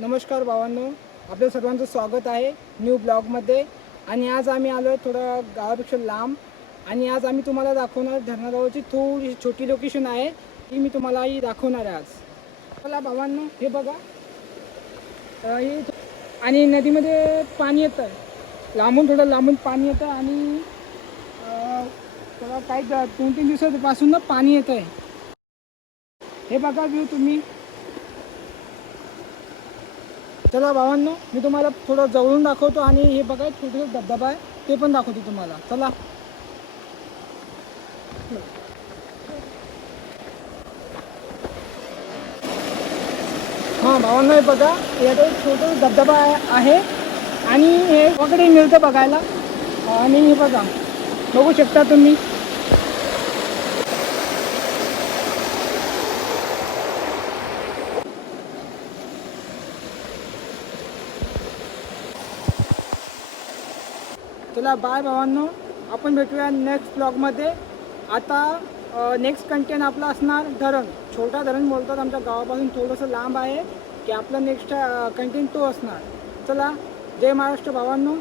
नमस्कार भावांनो, आपल्या सर्वांचं स्वागत आहे न्यू ब्लॉगमध्ये. आणि आज आम्ही आलो आहे थोडं गावापेक्षा लांब. आणि आज आम्ही तुम्हाला दाखवणार धरणाजवळची थोडी छोटी लोकेशन आहे, ती मी तुम्हाला ही दाखवणार आहे आज. चला भावांनो, हे बघा. हे आणि नदीमध्ये पाणी येतं आहे, थोडं लांबून पाणी येतं. आणि थोडा काही 2-3 दिवसापासून ना पाणी येतं आहे. हे बघा व्ह्यू तुम्ही. चला भावांनो, मी तुम्हाला थोडं जवळून दाखवतो. आणि हे बघा छोटे धबधबा आहे, ते पण दाखवतो तुम्हाला. चला. हां भावांनो, हे बघा, यात एक छोटं धबधबा आहे. आणि हे वगैरे मिळतं बघायला. आणि हे बघा, बघू शकता तुम्ही. चला बाय भावांनो, आपण भेटूया नेक्स्ट ब्लॉगमध्ये. आता नेक्स्ट कंटेंट आपला असणार धरण. छोटा धरण बोलतात, आमच्या गावापासून थोडंसं लांब आहे, की आपला नेक्स्ट कंटेंट तो असणार. चला, जय महाराष्ट्र भावांनो.